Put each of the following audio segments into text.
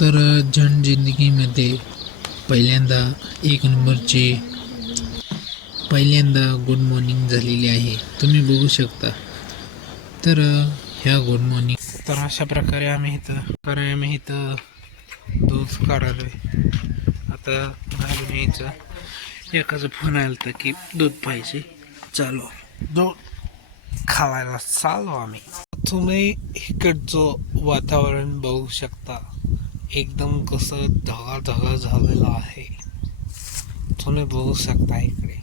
तर जन जिंदगीमध्ये पहिल्यांदा एक नंबरची गुड मॉर्निंग झालेली आहे, तुम्ही बघू शकता. तर ह्या गुड मॉर्निंग तर अशा प्रकारे आम्ही इथं दूध काढालो आहे. आता घालून यायचं. एकाचा फोन आला होता की दूध पाहिजे, चालू दूध खावायला चालू आम्ही. तुम्ही इकडचं वातावरण बघू शकता, एकदम कसं ढगाळ झालेलं आहे. तुम्ही बघू शकता इकडे,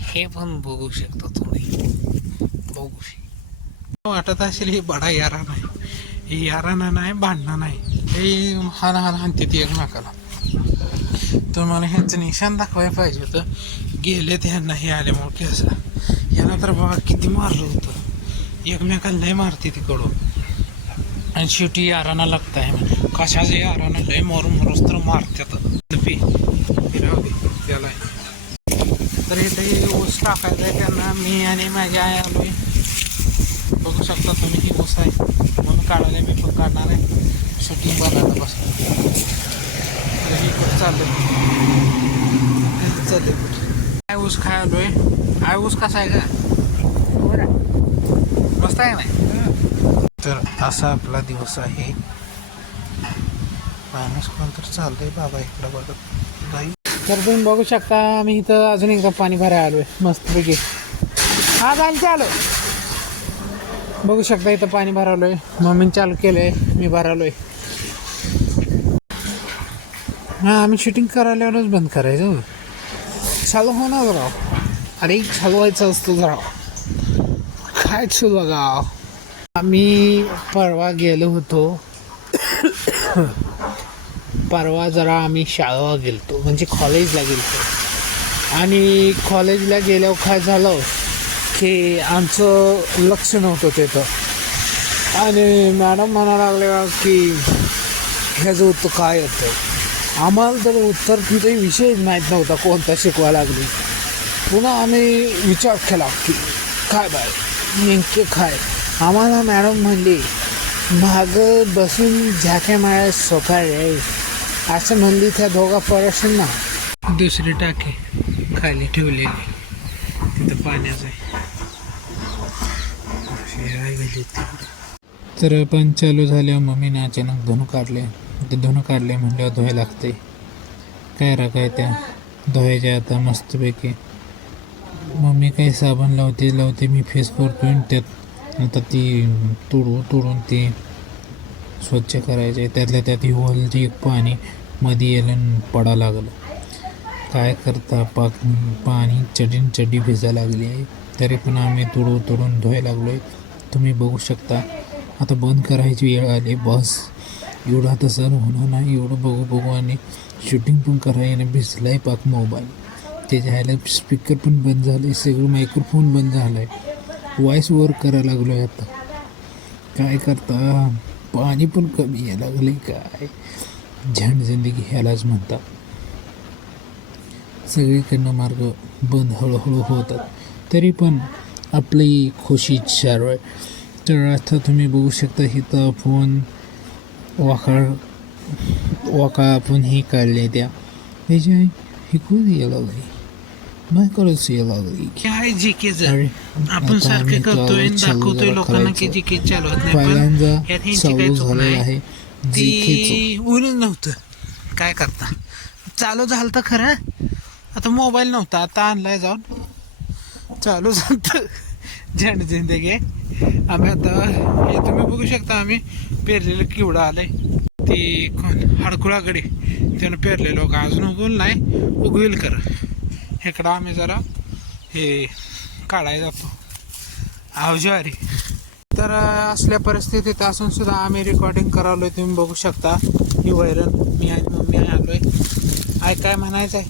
हे पण बघू शकता तुम्ही. वाटत असेल हे बडा याराना आहे, हे याराना नाही, भांडणं नाही, हे हान हानते ती एकमेकाला. तर मला ह्यांचं निशाण दाखवायला पाहिजे होतं. गेले ते ह्यांना हे आल्यामुळे कसं ह्यांना तर बघा किती मारलं होतं, एकमेकाला लय मारते तिकडून. आणि शेवटी याराना लागत आहे म्हणजे कशाचे याराना लय मरूस तर मारतात. त्याला तर इथे ऊस टाकायचा आहे त्यांना. मी आणि माझी आई आलोय, बघू शकता तुम्ही. ही ऊस आहे म्हणून काढायला मी पण काढणार आहे. शूटिंग बनायला बसून ही कुठं चाललंय कुठे काय ऊस खाय आलोय. आय ऊस कसा आहे का, मस्त आहे नाही. तर असा आपला दिवस आहे. माणूस कोण तर चाललंय बाबा इकडं बघत गाई. तर तुम्ही बघू शकता आम्ही इथं अजून एकदा पाणी भरायला आलोय मस्तपैकी. हा जाईल चालू बघू शकता, इथं पाणी भरालोय. मम्मीने चालू केलंय, मी भरालोय. हां, आम्ही शूटिंग करायल्यावरच बंद करायचं, चालू होणार राव. अरे चालवायचं असतं राव, काय सुरू गाव. आम्ही परवा गेलो होतो. परवा जरा आम्ही शाळेला गेलतो, म्हणजे कॉलेजला गेलतो. आणि कॉलेजला गेल्यावर काय झालं की आमचं लक्ष नव्हतं तिथं. आणि मॅडम म्हणायला लागल्या की ह्याचं उत्तर काय येतं. आम्हाला तर उत्तर तिथे विषयच माहीत नव्हता कोणता शिकवायला लागली. पुन्हा आम्ही विचार केला की काय बाय नेमके काय. आम्हाला मॅडम म्हणली मागं बसून झाक्या माया सोपा रे असं म्हणली. त्या दोघा पोरांना दुसरी टाकी खाली ठेवलेली तिथं पाण्याचं आहे. तर पण चालू झाल्यावर मम्मीने अचानक धुणं काढले. ते धुणं काढले म्हणल्यावर धुवायला लागते. काय राखाय त्या धुवायच्या आता मस्तपैकी. मम्मी काही साबण लावते मी फेस करतोय. त्यात आता ती तोडून ती स्वच्छ करायचे. त्यातल्या त्यात हिवलची एक पाणी मध्ये येलं पडा लागलं. काय करता पाणी चड्डी भिजायला लागली आहे. तरी पण आम्ही तोडून धुवायला लागलो आहे. तुम्ही बघू शकता. आता बंद करायची वेळ आली बस. एवढं आता सर होणार नाही. एवढं बघू आणि शूटिंग पण करायला भिजलाय पाक मोबाईल. त्याच्या ह्याला स्पीकर पण बंद झाले, सगळं मायक्रोफोन बंद झालं आहे. व्हॉइस ओव्हर करायला लागलो आहे आता. काय करता पाणी पण कमी यायला लागले. काय झंड जिंदगी ह्यालाच म्हणतात. सगळीकडनं मार्ग बंद हळूहळू होतात. तरी पण आपली खुशी चालू आहे. तर आता तुम्ही बघू शकता इथं फोन वाका आपण हे काढले त्याच्या हे खूप यायला लागली मायकरच यायला लागली. काय जीके आपण सारखे करतोय दाखवतोय लोकांना की जीके चालवत नाही. पहिल्यांदा चालू झालेलं आहे ती उरून नव्हतं. काय करता चालू झालं तर खरं. आता मोबाईल नव्हता, आता आणलाय जाऊन चालू झालं झंड जिंदगी. आम्ही आता हे तुम्ही बघू शकता आम्ही पेरलेलं किवडं आलंय. ती कोण हडकुळाकडे त्यानं पेरलेलं का अजून उगवलं नाही, उगवेल कर. इकडं आम्ही जरा हे काढायला जातो आवजारी. तर असल्या परिस्थितीत असून सुद्धा आम्ही रेकॉर्डिंग करालोय. तुम्ही बघू शकता ही वैरण मी आणि मम्मी आलोय. काय म्हणायचं आहे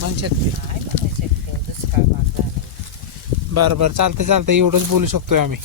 म्हणतात बरं चालतं एवढंच बोलू शकतोय आम्ही.